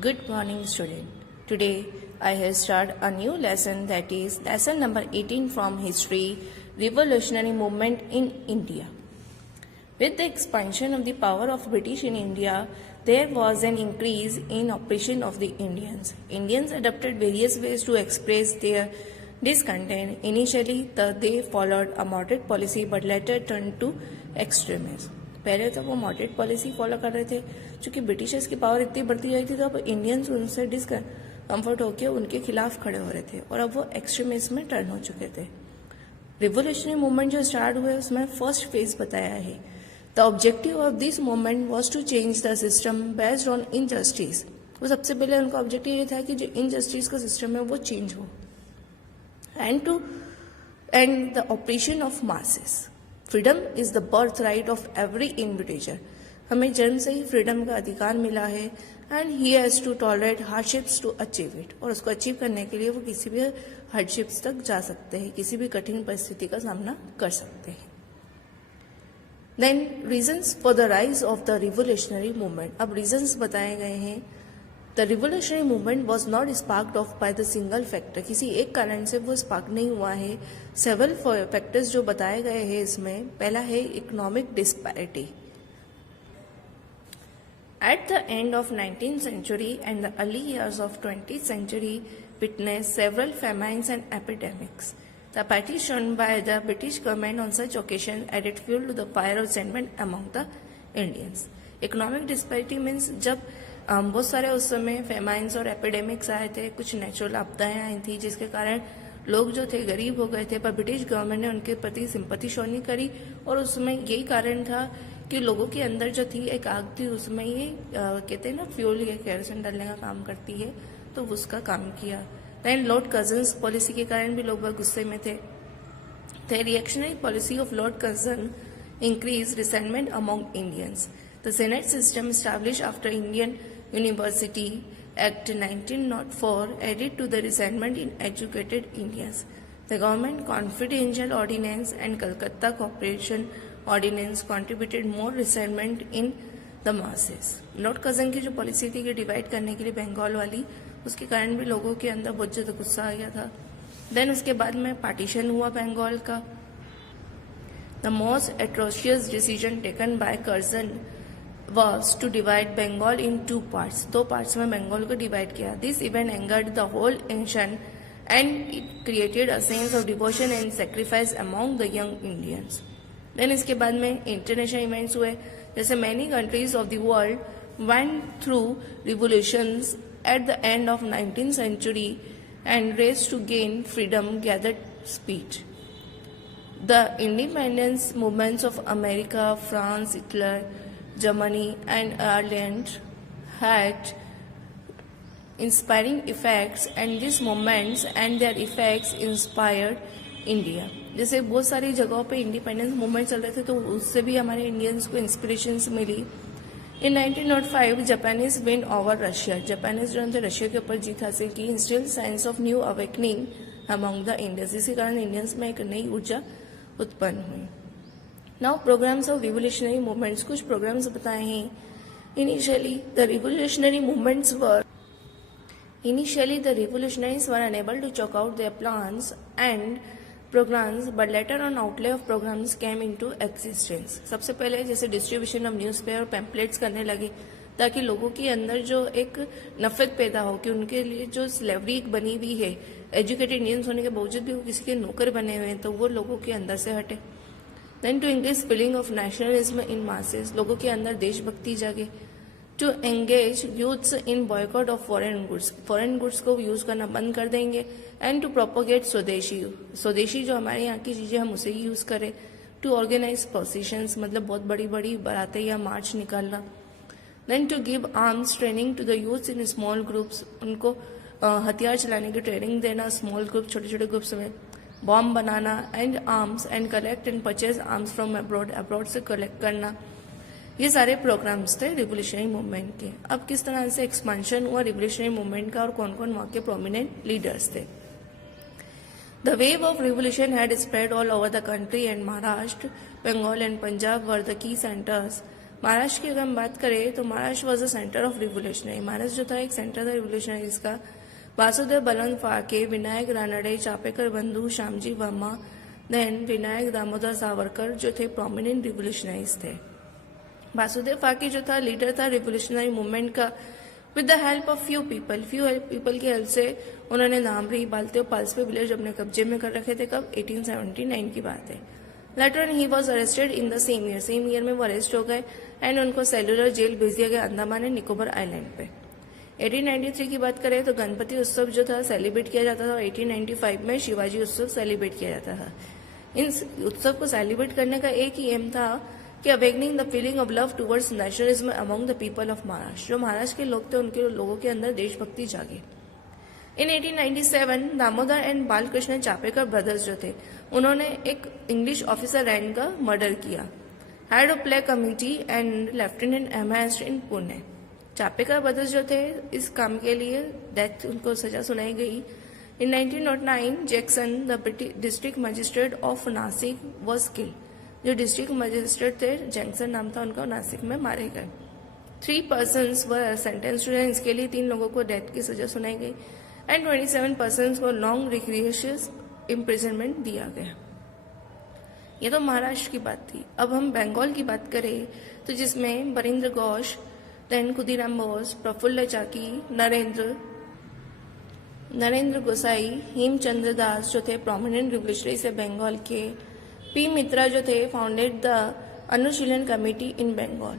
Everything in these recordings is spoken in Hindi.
Good morning, student. Today I have started a new lesson, that is lesson number 18 from history, revolutionary movement in India. With the expansion of the power of British in India, there was an increase in oppression of the Indians. Indians adopted various ways to express their discontent. Initially, they followed a moderate policy but later turned to extremism. पहले तो वो मॉडरेट पॉलिसी फॉलो कर रहे थे, क्योंकि ब्रिटिशर्स की पावर इतनी बढ़ती जाती थी तो अब इंडियंस उनसे डिसकम्फर्ट होकर उनके खिलाफ खड़े हो रहे थे और अब वो एक्सट्रीमिज्म में टर्न हो चुके थे। रिवोल्यूशनरी मूवमेंट जो स्टार्ट हुए उसमें फर्स्ट फेज बताया है। The objective of this movement was to change the system based on injustice. वो सबसे पहले उनका ऑब्जेक्टिव ये था कि जो इनजस्टिस का सिस्टम है वो चेंज हो and to end the operation of masses. Freedom is the birth right of every individual. हमें जन्म से ही फ्रीडम का अधिकार मिला है and he has to tolerate hardships to achieve it. और उसको अचीव करने के लिए वो किसी भी हार्डशिप्स तक जा सकते हैं, किसी भी कठिन परिस्थिति का सामना कर सकते हैं। Then reasons for the rise of the revolutionary movement. अब रीजंस बताए गए हैं। The revolutionary movement was not sparked off by the single factor. किसी एक कारण से वो स्पार्क नहीं हुआ है। सेवरल फैक्टर्स जो बताए गए हैं इसमें, पहला है economic disparity. At the end of 19th century and the early years of 20th century witnessed several famines and epidemics. The party shown by the British government on such occasions added fuel to the fire of resentment among the Indians. Economic disparity means जब बहुत सारे उस समय फेमाइंस और एपिडेमिक्स आए थे, कुछ नेचुरल आपदाएं आई थी जिसके कारण लोग जो थे गरीब हो गए थे, पर ब्रिटिश गवर्नमेंट ने उनके प्रति सिंपैथी शो नहीं करी और उसमें यही कारण था कि लोगों के अंदर जो थी एक आग थी, उसमें ये कहते हैं ना फ्यूल या केरोसिन डालने का काम करती है, तो उसका काम किया। देन लॉर्ड कर्जन्स पॉलिसी के कारण भी लोग बहुत गुस्से में थे। The reactionary policy of Lord Curzon increase resentment among Indians. The senate system establish after Indian university act 1904 added to the resentment in educated Indians. The government confidential ordinance and Calcutta Corporation Ordinance contributed more resentment in the masses. Lord Curzon की जो पॉलिसी थी कि डिवाइड करने के लिए बंगाल वाली, उसके कारण भी लोगों के अंदर बहुत ज़्यादा गुस्सा आ गया था। देन उसके बाद में पार्टीशन हुआ बंगाल का। The most atrocious decision taken by Curzon was to divide Bengal in two parts. दो पार्ट्स में बंगाल को डिवाइड किया। This event angered the whole nation and it created a sense of devotion and sacrifice among the young Indians. Then इसके बाद में इंटरनेशनल इवेंट्स हुए, जैसे many countries of the world went through revolutions at the end of 19th century and race to gain freedom gathered speed. The independence movements of America, France, Italy, Germany and Ireland had inspiring effects and these movements and their effects inspired India. जैसे बहुत सारी जगहों पे इंडिपेंडेंस मूवमेंट चल रहे थे तो उससे भी हमारे इंडियंस को इंस्पिरेशंस मिली। In 1905 Japanese win over Russia. Japanese जो थे रशिया के ऊपर जीत हासिल की। Instil science of new awakening among the Indians. इसी कारण इंडियंस में एक नई ऊर्जा उत्पन्न हुई। Now programmes of revolutionary movements, कुछ प्रोग्राम्स बताए हैं। Initially the revolutionaries were enable to chalk out their plans and programmes but later on outlay of programmes came into existence. सबसे पहले जैसे डिस्ट्रीब्यूशन ऑफ न्यूज़पेपर और पैम्पलेट्स करने लगे ताकि लोगों के अंदर जो एक नफरत पैदा हो कि उनके लिए जो स्लेवरी बनी हुई है, एजुकेटेड इंडियंस होने के बावजूद भी वो किसी के नौकर बने हुए हैं, तो वो लोगों के अंदर से हटे। Then to increase feeling of nationalism in masses, लोगों के अंदर देशभक्ति जागे। To engage youths in boycott of foreign goods को यूज करना बंद कर देंगे। एंड टू प्रोपोगेट स्वदेशी जो हमारे यहाँ की चीजें हम उसे ही यूज करें। टू ऑर्गेनाइज प्रोसेशंस, मतलब बहुत बड़ी बड़ी बारातें या मार्च निकालना। Then to give arms training to the youths in small groups, उनको हथियार चलाने की ट्रेनिंग देना स्मॉल ग्रुप, छोटे छोटे ग्रुप्स में। Bomb banana and arms and collect and purchase arms from abroad से कलेक्ट करना। ये सारे प्रोग्राम्स थे रिवोल्यूशनरी मूवमेंट के। अब किस तरह से एक्सपेंशन हुआ रिवोल्यूशनरी मूवमेंट का और कौन कौन वहाँ के प्रोमिनेंट लीडर्स थे। The wave of revolution had spread all over the country and Maharashtra, Bengal and Punjab were the key centres. Maharashtra की अगर हम बात करें तो Maharashtra was a centre of revolutionary. Maharashtra जो था एक सेंटर था रिवोल्यूशनरीज का। वासुदेव बलवंत फाळके, विनायक रानडे, चापेकर बंधु, श्यामजी वर्मा, देन विनायक दामोदर सावरकर जो थे प्रोमिनेंट रिवोल्यूशनरीज थे। वासुदेव फाळके जो था लीडर था रिवोल्यूशनरी मूवमेंट का। With the help of few people की हेल्प से उन्होंने नामरी, बालते और पाल्सपे विलेज अपने कब्जे में कर रखे थे। कब? 1879 की बात है। Later he was arrested in the same year में वो अरेस्ट हो गए एंड उनको सेलुलर जेल भेज दिया गया अंडमान एंड निकोबार आइलैंड पे। 1893 की बात करें तो गणपति उत्सव जो था सेलिब्रेट किया जाता था। 1895 में शिवाजी उत्सव सेलिब्रेट किया जाता था। इन उत्सव को सेलिब्रेट करने का एक ही एम था कि awakening the feeling of love towards nationalism among the people of Maharashtra. जो महाराष्ट्र के लोग थे उनके लोगों के अंदर देशभक्ति जागे। इन 1897 दामोदर एंड बालकृष्ण चापेकर ब्रदर्स जो थे उन्होंने एक इंग्लिश ऑफिसर रैंड का मर्डर किया। Head of play committee and lieutenant MIS in Pune. Chapekar brothers जो थे इस काम के लिए डेथ उनको सजा सुनाई गई। In 1909 Jackson the district magistrate of Nashik was killed. जो डिस्ट्रिक्ट मजिस्ट्रेट थे जैक्सन नाम था उनका, नासिक में मारे गए। 3 persons were sentence to death. इसके लिए 3 लोगों को डेथ की सजा सुनाई गई एंड 27 persons को लॉन्ग रिक्रिएशंस इम्प्रिजनमेंट दिया गया। ये तो महाराष्ट्र की बात थी। अब हम बंगाल की बात करें तो जिसमें बरिंद्र घोष, देन खुदीराम बोस, प्रफुल्ल चाकी, नरेंद्र गोसाई, हेमचंद्र दास जो थे प्रोमिनेंट रिवोल्यूशनरी से बंगाल के। पी मित्रा जो थे founded the Anushilan committee in Bengal.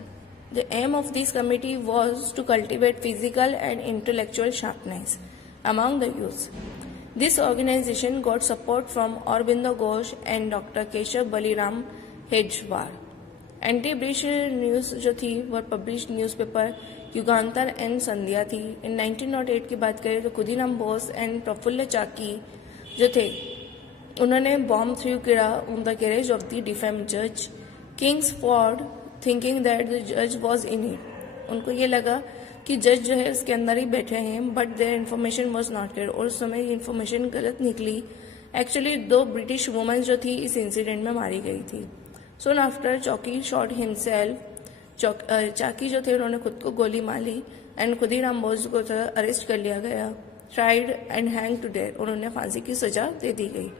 The aim of this committee was to cultivate physical and intellectual sharpness among the youth. This organization got support from Aurobindo Ghosh and Dr. Keshav Baliram Hedgewar. Anti-British news जो थी वो पब्लिश न्यूज़पेपर युगांतर एंड संध्या थी। इन 1908 की बात करें तो खुदीराम बोस एंड प्रफुल्ल चाकी जो थे उन्होंने बॉम्ब थ्रू किया on the carriage of the defamed जज किंग्सफोर्ड, थिंकिंग दैट द जज वॉज इन इट। उनको ये लगा कि जज जो है उसके अंदर ही बैठे हैं, but their information was not clear. और उस समय इन्फॉर्मेशन गलत निकली। एक्चुअली 2 ब्रिटिश वुमेन जो थी इस इंसिडेंट में मारी गई थी। सोन आफ्टर चौकी शॉट हिमसेल्फ। चाकी जो थे उन्होंने खुद को गोली मारी एंड खुदीराम बोस को अरेस्ट कर लिया गया, tried and hang to death. उन्होंने फांसी की सजा दे दी गई।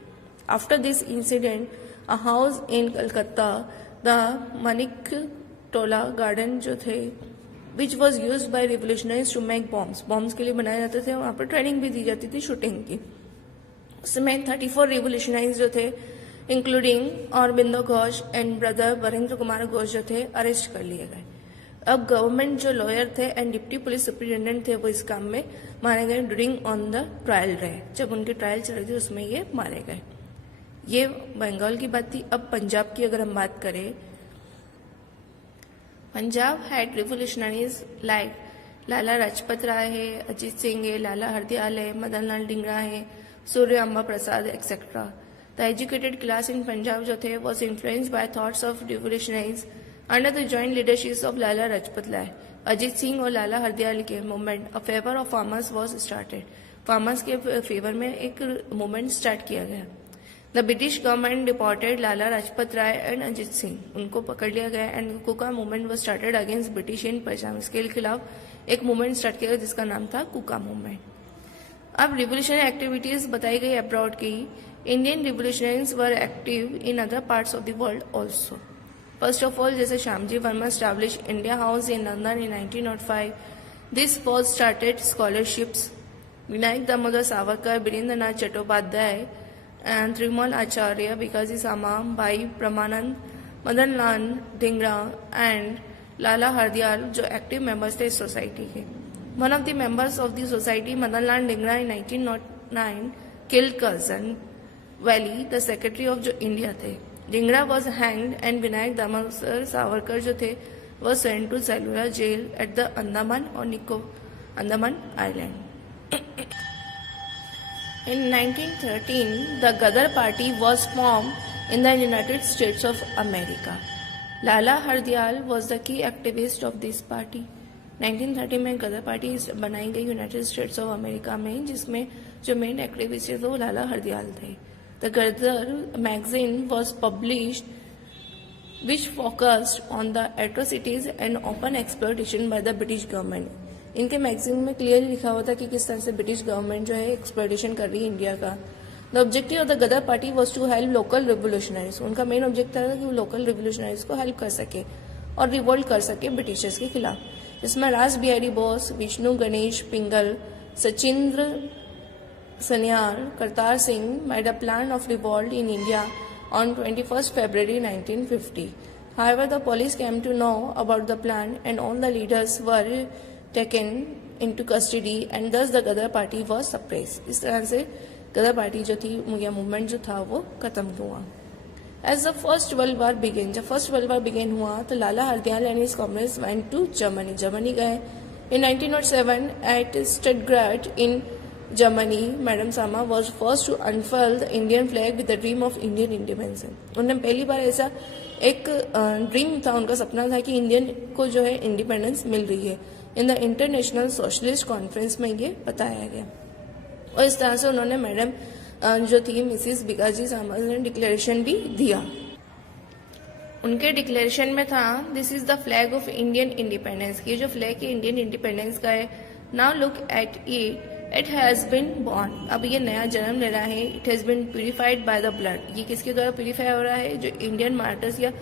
After this incident a house in Calcutta the Maniktola garden जो थे which was use by revolutionaries to make bombs के लिए बनाए जाते थे। वहां पर ट्रेनिंग भी दी जाती थी शूटिंग की। उसमें 34 रिवोल्यूशनरीज जो थे including Aurobindo Ghosh and brother Varindra Kumar Ghosh जो थे अरेस्ट कर लिए गए। अब गवर्नमेंट जो लॉयर थे एंड डिप्टी पुलिस सुपरिटेंडेंट थे वो इस काम में मारे गए ड्यूरिंग ऑन द ट्रायल रहे। जब उनकी ट्रायल चल रही थी उसमें ये मारे गए। ये बंगाल की बात थी। अब पंजाब की अगर हम बात करें, पंजाब हैड रिवोल्यूशनरीज लाइक लाला लाजपत राय है, अजीत सिंह है, लाला हरदयाल है, मदन लाल डिंगरा है, Surya Amba Prasad etcetera. The educated class in Punjab जो थे was influenced by thoughts of revolutionaries under the joint leadership of Lala Lajpat Rai, Ajit Singh और लाला हरदयाल के movement a favour of farmers was started. Farmers के फेवर में एक मूवमेंट स्टार्ट किया गया। The British government deported Lala Lajpat Rai and Ajit Singh, उनको पकड़ लिया गया and Kuka movement was started against British in Punjab. इसके खिलाफ एक मूवमेंट स्टार्ट किया गया जिसका नाम था कुका मूवमेंट। अब रिवोल्यूशनरी एक्टिविटीज बताई गई अब्रॉड की। Indian revolutionaries were active in other parts of the world also. First of all जैसे Shyamji Varma establish India House in London in 1905। This was started scholarships. Vinayak Damodar Savarkar, Birendranath Chattopadhyay and Trimal Acharya, Bikaji Sama, Bhai Pramanand, Madan Lal Dhingra and Lala Hardayal जो एक्टिव मेंबर्स थे इस सोसाइटी के। One of the members of the society Madan Lal Dhingra in 1909 killed Curzon Wyllie the secretary of जो इंडिया थे। Dhingra was hanged and Vinayak Damodar Savarkar जो थे was sent to cellular jail at the Andaman island. In 1913, the Ghadar Party was formed in the United States of America. Lala Hardayal was the key activist of this party. 1930 में गदर पार्टी बनाई गई यूनाइटेड स्टेट्स ऑफ अमेरिका में, जिसमें जो मेन एक्टिविस्ट थे वो लाला हरदयाल थे। The Ghadar magazine was published which focused on the atrocities and open exploitation by the British government. इनके मैगजीन में क्लियरली लिखा हुआ था कि किस तरह से ब्रिटिश गवर्नमेंट जो है एक्सप्लॉइटेशन कर रही है इंडिया का. The objective of the Ghadar party was to help local revolutionaries. उनका मेन ऑब्जेक्टिव था कि वो लोकल रिवोल्यूशनरीज को हेल्प कर सके और रिवोल्ट कर सके ब्रिटिशर्स के खिलाफ. इसमें रास बिहारी बोस, विष्णु गणेश पिंगल, Sachindra Sanyal, Kartar Singh made a plan of revolt in India on 21st February 1950. However, the police came to know about the plan and all the leaders were taken into custody and thus the Gadar party was suppressed. इस तरह से गदर पार्टी जो थी या मूवमेंट जो था वो खत्म हुआ. As the First World War began, जब फर्स्ट वर्ल्ड वॉर बिगेन हुआ तो Lala Hardayal and his comrades went to Germany गए. In 1907 at Stuttgart in Germany, Madam Sama was first to unfurl the Indian flag with the dream of Indian independence. उन्होंने पहली बार ऐसा एक ड्रीम था, उनका सपना था कि इंडियन को जो है इंडिपेंडेंस मिल रही है. In the international socialist conference में ये बताया गया और इस तरह से उन्होंने मैडम जो थी मिसिस बिकाजी सामा ने डिक्लेरेशन भी दिया. उनके डिक्लेरेशन में था this is the flag of Indian independence. ये जो फ्लैग है इंडियन इंडिपेंडेंस का है. Now look at it has been born. अब ये नया जन्म ले रहा है. It has been purified by the blood. ये किसके द्वारा प्यूरिफाई हो रहा है? जो इंडियन मार्टर्स या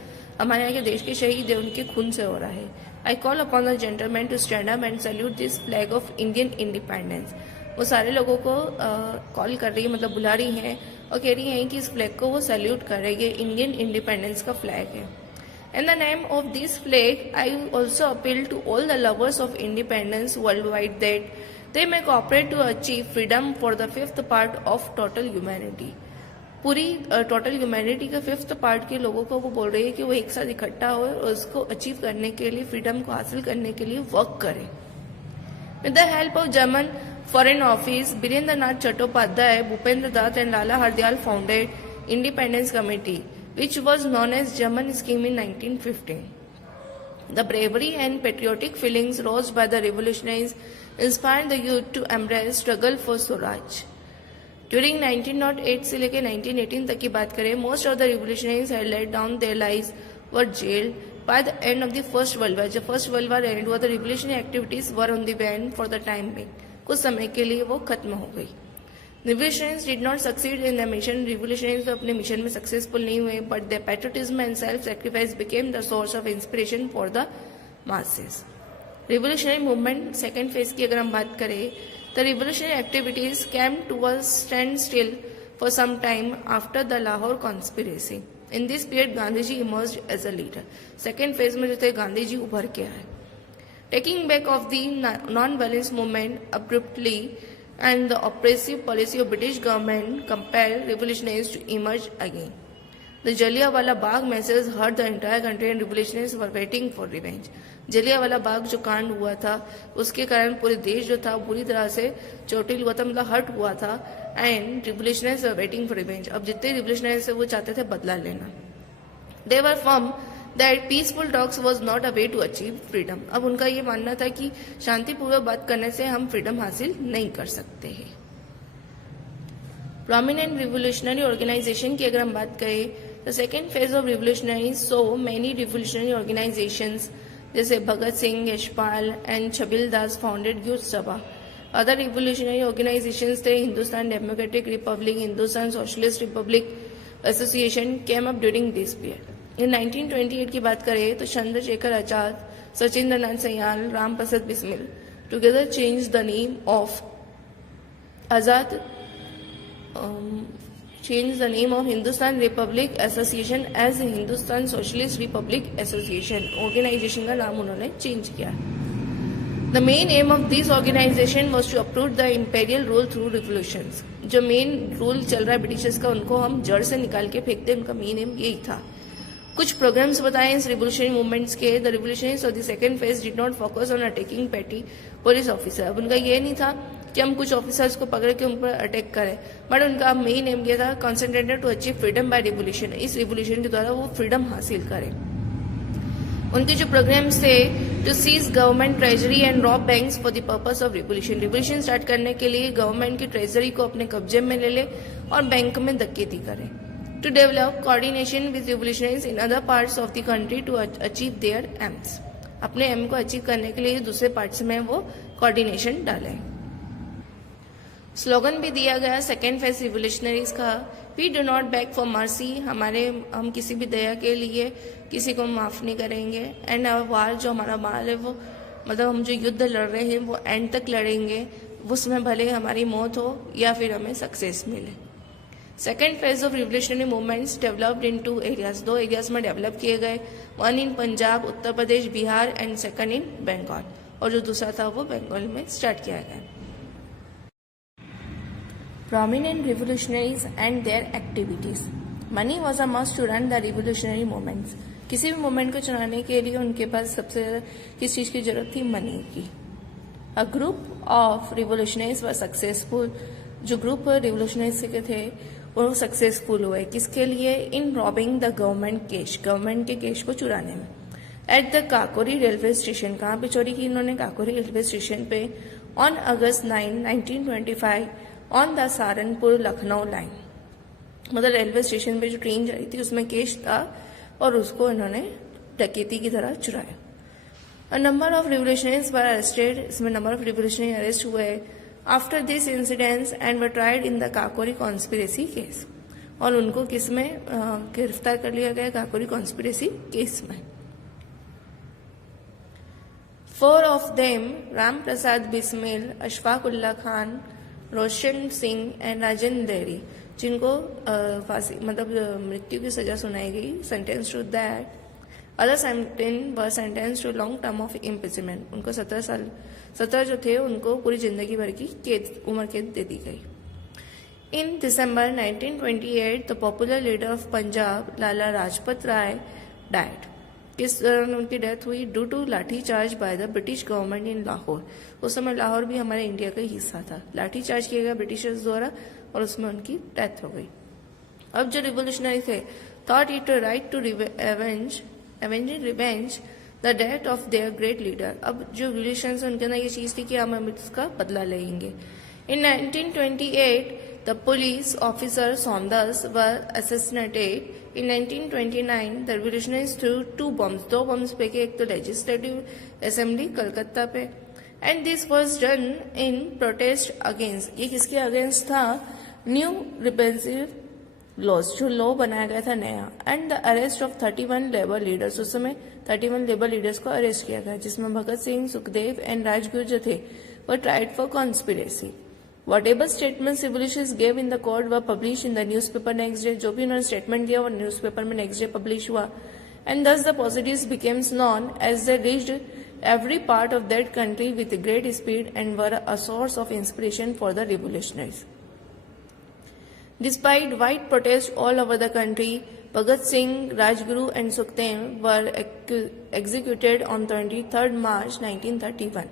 हमारे यहाँ के देश के शहीद है उनके खून से हो रहा है. I call upon the gentleman to stand up and salute this flag of Indian independence. वो सारे लोगों को कॉल कर रही है, मतलब बुला रही हैं और कह रही हैं कि इस फ्लैग को वो सैल्यूट कर रही है. इंडियन इंडिपेंडेंस का फ्लैग है. In the name of this flag, I also appeal to all the lovers of independence worldwide that they may cooperate to achieve freedom for the fifth part of total humanity. पूरी टोटल ह्यूमैनिटी का फिफ्थ पार्ट के लोगों को वो बोल रही है कि वो एक साथ इकट्ठा हो और उसको अचीव करने के लिए, फ्रीडम को हासिल करने के लिए वर्क करें. With the help of German Foreign Office, Birendra Nath Chattopadhyay, Bhupendra Dutt and Lala Hardayal founded Independence Committee, which was known as German Scheme in 1915. The bravery and patriotic feelings roused by the revolutionaries inspired the youth to embrace struggle for Swaraj. During 1908 से लेकर 1918 तक की बात करें, most of the revolutionaries had laid down their lives, were jailed. By the end of the First World War, जब फर्स्ट वर्ल्ड वार एंड हुआ तो revolutionary activities were on the wane for the time being. कुछ समय के लिए वो खत्म हो गई. Revolutionaries did not succeed in their mission. Revolutionaries अपने मिशन में सक्सेसफुल नहीं हुए, but their patriotism and self-sacrifice became the source of inspiration for the masses. Revolutionary movement second phase की अगर हम बात करें, the revolutionary activities came to a standstill for some time after the Lahore conspiracy. In this period, Gandhiji emerged as a leader. Second phase में जो थे गांधी जी उभर के आए. Taking back of the non-violence movement abruptly and the oppressive policy of British government compelled revolutionaries to emerge again. The Jallianwala Bagh massacre hurt the entire country and revolutionaries were waiting for revenge. Jallianwala Bagh जो कांड हुआ था उसके कारण पूरे देश जो था बुरी तरह से चोटिल हुआ था, मतलब हर्ट हुआ था. And revolutionaries were waiting for revenge. अब जितने रिवोल्यूशनरीज वो चाहते थे बदला लेना. They were firm that peaceful talks was not a way to achieve freedom. अब उनका ये मानना था कि शांतिपूर्वक बात करने से हम फ्रीडम हासिल नहीं कर सकते हैं. प्रोमिनेंट रिवोल्यूशनरी ऑर्गेनाइजेशन की अगर हम बात करें, the second phase of revolutionary so many revolutionary organisations जैसे Bhagat Singh, Yashpal and Chhabil Das founded Youth Sabha. Other revolutionary organisations थे Hindustan Democratic Republic, Hindustan Socialist Republic Association came up during this period. In 1928 की बात करें तो Chandrashekhar Azad, Sachindra Nath Sanyal, Ram Prasad Bismil together change the name of Azad changed the name of Hindustan Republic Association as Hindustan Socialist Republic Association. Organization का नाम उन्होंने चेंज किया. The main aim of this organization was to uproot the imperial rule through revolutions. जो मेन रूल चल रहा है ब्रिटिशर्स का उनको हम जड़ से निकाल के फेंकते हैं, उनका मेन एम यही था. कुछ प्रोग्राम्स बताए इस रिवोल्यूशनरी मूवमेंट्स के. The revolutionaries of the second phase did not focus on attacking पेटी पुलिस ऑफिसर. अब उनका ये नहीं था कि हम कुछ ऑफिसर्स को पकड़ के उन पर अटैक करें, बट उनका मेन एम ये था concentrated to achieve freedom by revolution. इस रिवोल्यूशन के द्वारा वो फ्रीडम हासिल करें. उनके जो प्रोग्राम्स थे to seize government treasury and rob banks for the purpose of revolution. Revolution start करने के लिए गवर्नमेंट की ट्रेजरी को अपने कब्जे में ले ले और बैंक में डकैती करें. to develop coordination with revolutionaries in other parts of the country to achieve their aims. अपने एम को अचीव करने के लिए दूसरे पार्ट्स में वो कोऑर्डिनेशन डालें. स्लोगन भी दिया गया सेकेंड फेज रिवोल्यूशनरीज का, we do not back for mercy, हम किसी भी दया के लिए किसी को माफ नहीं करेंगे. एंड वार जो हमारा माल है वो मतलब हम जो युद्ध लड़ रहे हैं वो एंड तक लड़ेंगे, उसमें भले हमारी मौत हो या फिर हमें सक्सेस मिले. Second phase of revolutionary movements developed in 2 areas, 2 areas में डेवलप किए गए. One in Punjab Uttar Pradesh Bihar and second in Bengal, और जो दूसरा था वो बंगाल में स्टार्ट किया गया. Prominent revolutionaries and their activities. Money was a must to run the revolutionary movements. किसी भी मूवमेंट को चलाने के लिए उनके पास सबसे किस चीज की जरूरत थी? मनी की. A group of revolutionaries were successful. जो ग्रुप रिवोल्यूशनरीज के थे वो सक्सेसफुल हुए. किसके लिए? In robbing the government cash, government के कैश को चुराने में. At the Kakori railway station, कहाँ पे चोरी की इन्होंने? काकोरी रेलवे स्टेशन पे. On August 9, 1925 on the Saharanpur Lucknow line, मतलब रेलवे स्टेशन पे जो ट्रेन जा रही थी उसमें कैश था और उसको इन्होंने डकैती की तरह चुराया. A number of revolutionaries were arrested, इसमें नंबर ऑफ रिवोल्यूशनरी अरेस्ट हुए after this incidents and were tried in the Kakori conspiracy case, और उनको किस में गिरफ्तार कर लिया गया? काकोरी कॉन्स्पिरेसी केस में. 4 of them Ram Prasad Bismil, Ashfaq Ullah Khan, Roshan Singh and Rajendra देरी, जिनको फांसी मतलब मृत्यु की सजा सुनाई गई, sentence to that. Other 17 were sentence to long term of imprisonment, उनको 17 जो थे उनको पूरी जिंदगी भर की उम्र कैद दे दी गई. In December 1928 the popular leader of Punjab Lala Lajpat Rai died. किस दौरान उनकी डेथ हुई? Due to lathi charge by the British government in Lahore. उस समय लाहौर भी हमारे इंडिया का हिस्सा था. लाठी चार्ज किया गया ब्रिटिशर्स द्वारा और उसमें उनकी डेथ हो गई. अब जो रिवोल्यूशनरी थे thought it right to revenge the death of their great leader. अब जो रिवोल्यूशन से उनके अंदर ये चीज थी कि हम इसका बदला लेंगे. इन 1928 the police officer Saunders were assassinated. In 1929, the revolutionaries threw 2 bombs, 2 bombs फेंके, एक तो लेजिस्लेटिव असेंबली कलकत्ता पे. And this was done in protest against, ये किसके अगेंस्ट था? न्यू रिप्रेसिव लॉज, जो लॉ बनाया गया था नया. And the arrest of 31 labour leaders, उस समय 31 लेबर लीडर्स को अरेस्ट किया गया, जिसमें भगत सिंह, सुखदेव एंड राजगुरु जो थे वो tried for conspiracy. Whatever statements revolutionists gave in the court were published in the newspaper next day. जो भी उन्होंने स्टेटमेंट दिया वो न्यूज़पेपर में नेक्स्ट डे पब्लिश हुआ. And thus the positives became known as they reached every part of that country with great speed and were a source of inspiration for the revolutionaries. Despite white protests all over the country, Bhagat Singh, Rajguru and Sukhdev were executed on 23rd March 1931.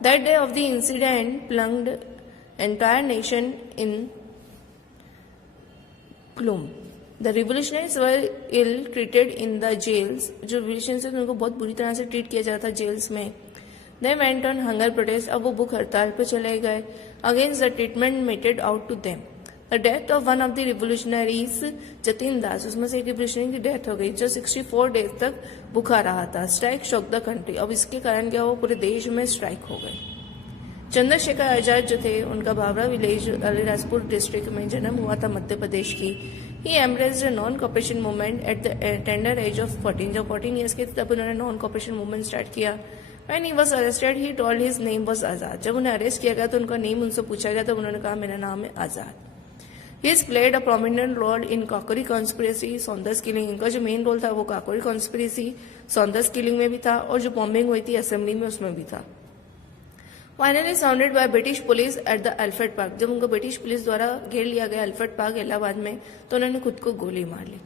That day of the incident plunged entire nation in gloom. The revolutionaries were ill treated in the jails. जो revolutionaries थे उनको बहुत बुरी तरह से ट्रीट किया जाता जेल्स में. They went on hunger protest. अब वो भूख हड़ताल पे चले गए against the treatment meted out to them. The death of one of the revolutionaries, Jatin दास, उसमें से एक रिवोल्यूशनरी की डेथ हो गई जो 64 डेज तक भूखा रहा था. Strike shock the country. अब इसके कारण क्या हुआ? पूरे देश में स्ट्राइक हो गई. चंद्रशेखर आजाद जो थे उनका बावरा विलेज अलीराजपुर डिस्ट्रिक्ट में जन्म हुआ था मध्य प्रदेश की. He embraced non cooperation movement at the tender age of 14. जब 14 ईयर्स के तब उन्होंने नॉन कॉपरेशन मूवमेंट स्टार्ट किया. When he was arrested he told his name was Azad. जब उन्हें अरेस्ट किया गया तो उनका नेम उनसे पूछा गया तब उन्होंने कहा मेरा नाम है Azad. He has played a prominent role in Kakori conspiracy, Saunders killing. इनका जो मेन रोल था वो काकोरी कॉन्स्पिरेसी, सॉन्डर्स किलिंग में भी था और जो बॉम्बिंग हुई थी असेंबली में उसमें भी था. Finally sounded by British police at the Alfred park. जब उनको ब्रिटिश पुलिस द्वारा घेर लिया गया अल्फ्रेड पार्क इलाहाबाद में तो उन्होंने खुद को गोली मार ली.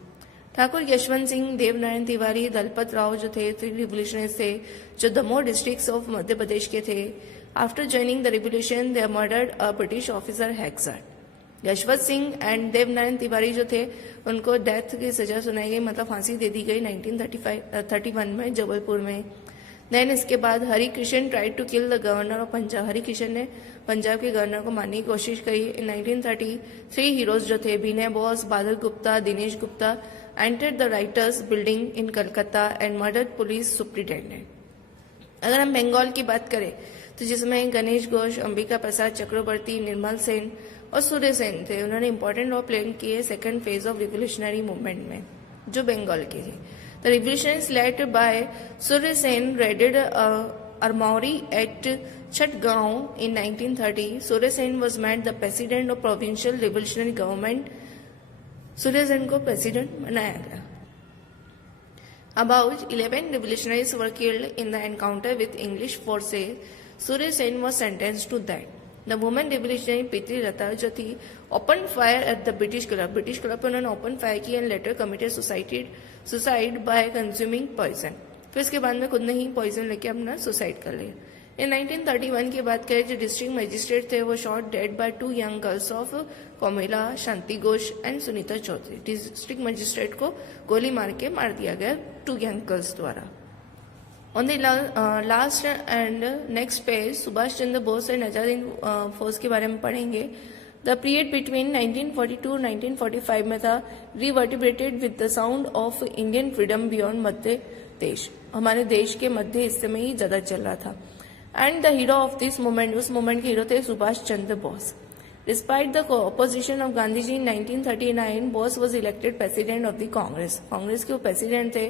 ठाकुर यशवंत सिंह, देवनारायण तिवारी, दलपत राव जो थे 3 रिवोल्यूशनरीज थे जो दमोह डिस्ट्रिक्ट ऑफ मध्य प्रदेश के थे. After joining the revolution they murdered a British officer Haggard. Yashwant Singh and Devnarayan Tiwari जो थे उनको डेथ की सजा सुनाई गई, मतलब फांसी दे दी गई 1931 में जबलपुर में. देन इसके बाद Hari Krishna tried to kill the governor of Punjab. Hari Krishna ने पंजाब के गवर्नर को मारने की कोशिश करी। इन 1933 हीरोज जो थे विनय बोस, बादल Gupta, Dinesh Gupta entered the writers building in Calcutta and murdered police superintendent. अगर हम बंगाल की बात करें तो जिसमें गणेश घोष, अंबिका प्रसाद चक्रवर्ती, निर्मल सेन और सूर्य सेन थे, उन्होंने इंपॉर्टेंट रोल प्ले किए second phase of revolutionary movement में जो बंगाल की थी। The revolution led by Surya Sen raided Armory at Chatgaon in 1930. Surya Sen was made the president of provincial revolutionary government. Surya Sen को president बनाया गया. About 11 revolutionaries were killed in the encounter with English forces. Surya Sen was sentenced to death. The woman revolutionary Pitri Lata जो थी opened fire at the British Club. British Club पर उन्होंने open fire की and later committed suicide by consuming poison. फिर इसके बाद में खुद ने ही पॉइजन लेके अपना सुसाइड कर लिया। इन 1931 की बात करें जो डिस्ट्रिक्ट मजिस्ट्रेट थे वो shot dead by 2 young girls of Comilla, Shanti Ghosh and Sunita Chaudhary. District magistrate को गोली मार के मार दिया गया 2 यंग गर्ल्स द्वारा। On the last and next page Subhash Chandra Bose and Azad Hind Fauj के बारे में पढ़ेंगे। द पीरियड बिटवीन 1942 और 1945 में था reverberated with the sound of Indian freedom beyond मध्य देश, हमारे देश के मध्य हिस्से में ही ज्यादा चल रहा था। And the hero of this movement, उस मूवमेंट के हीरो थे Subhash Chandra Bose. Despite the opposition of Gandhi ji in 1939 Bose was elected president of the Congress. Congress के वो प्रेसिडेंट थे।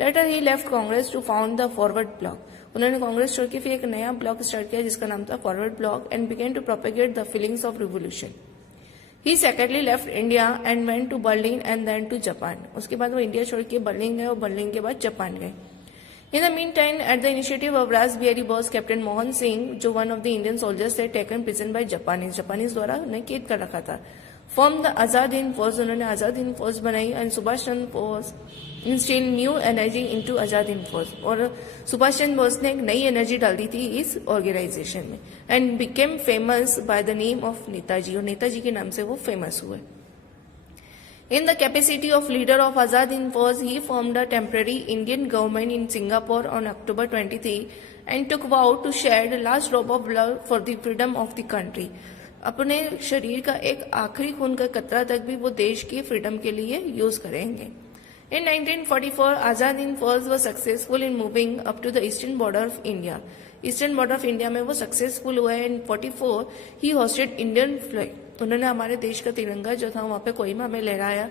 Later he left Congress to found the Forward Bloc. उन्होंने कांग्रेस छोड़ के फिर एक नया ब्लॉक स्टार्ट किया जिसका नाम था forward bloc and began to propagate the feelings of revolution. He secondly left India and went to Berlin and then to Japan. उसके बाद वो इंडिया छोड़ के बर्लिन गए और बर्लिन के बाद जापान गए। In the meantime at the initiative of Raj Bihari Bose, captain Mohan Singh जो one of the Indian soldiers थे टेकन प्रिजन बाय जापानीज द्वारा उन्हें कैद कर रखा था। फॉर्म द आजाद हिंद फौज, उन्होंने आजाद हिंद फौज बनाई and Subhash Chandra Bose instil new energy into Azad Hind Fauj. और सुभाष चंद्र बोस ने एक नई एनर्जी डाल दी थी इस ऑर्गेनाइजेशन में and became famous by the name of Netaji, और नेताजी के नाम से वो फेमस हुए। In the capacity of leader of Azad Hind Force, he formed a temporary Indian government in Singapore on October 23 and took vow to shed last drop of blood for the freedom of the country. अपने शरीर का एक आखिरी खून का कतरा तक भी वो देश की फ्रीडम के लिए यूज करेंगे। In 1944, Azad Hind Force was successful in moving up to the eastern border of India. Eastern border of India में वो सक्सेसफुल हुए। इन 44 ही होस्टेड इंडियन फ्लैग, उन्होंने हमारे देश का तिरंगा जो था वहां पे कोहिमा में लहराया।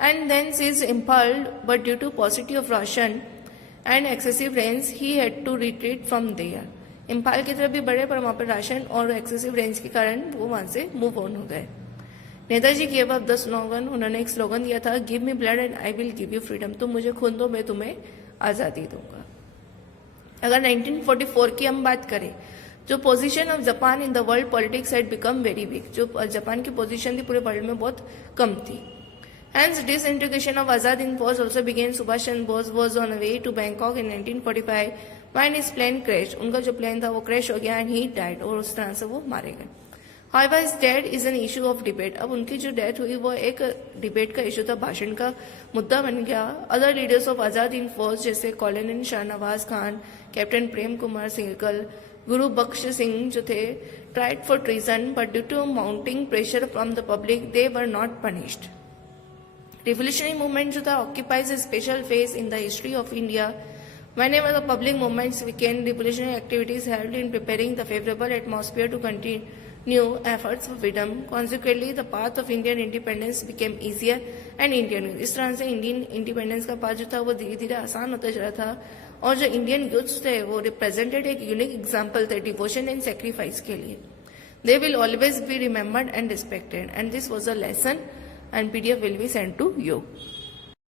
And then seize Imphal but due to paucity of ration and excessive range he had to retreat from there. Imphal की तरफ भी बढ़े पर वहां पर राशन और एक्सेसिव रेंज के कारण वो वहां से मूव ऑन हो गए। Netaji give up the slogan, उन्होंने एक स्लोगन दिया था give me blood and I will give you freedom, तुम मुझे खून दो मैं तुम्हें आजादी दूंगा। अगर 1944 की हम बात करें जो position of Japan in the world politics had become very weak, जो जापान की पोजीशन थी पूरे वर्ल्ड में बहुत कम थी। Hence, disintegration of Azad Hind Force also began. Subhash Chandra Bose was on the way to Bangkok in 1945 when his plane crashed. उनका जो प्लेन था वो क्रैश हो गया and he died, और उस तरह से वो मारे गए। However, his death is an issue of debate. अब उनकी जो डेथ हुई वो एक डिबेट का इशू था, भाषण का मुद्दा बन गया। Other leaders of Azad Hind force जैसे कॉलोनल शाहनवाज खान, कैप्टन प्रेम कुमार सिंघल, गुरु बख्श सिंह जो थे tried for treason but due to mounting pressure from the public they were not punished. Revolutionary movement जो था occupies a special phase in the history of India. Whenever the public movements began, revolutionary activities helped in preparing the favorable atmosphere to continue efforts for freedom. Consequently, the path of Indian independence became easier and Indian. इस तरह से इंडियन इंडिपेंडेंस का पाथ जो था वो धीरे धीरे आसान होता जा रहा था, और जो इंडियन यूथ्स थे वो रिप्रेजेंटेड एक यूनिक एग्जाम्पल थे डिवोशन एंड सेक्रीफाइस के लिए। They will always be remembered and respected, and this was a lesson. And PDF will be sent to you.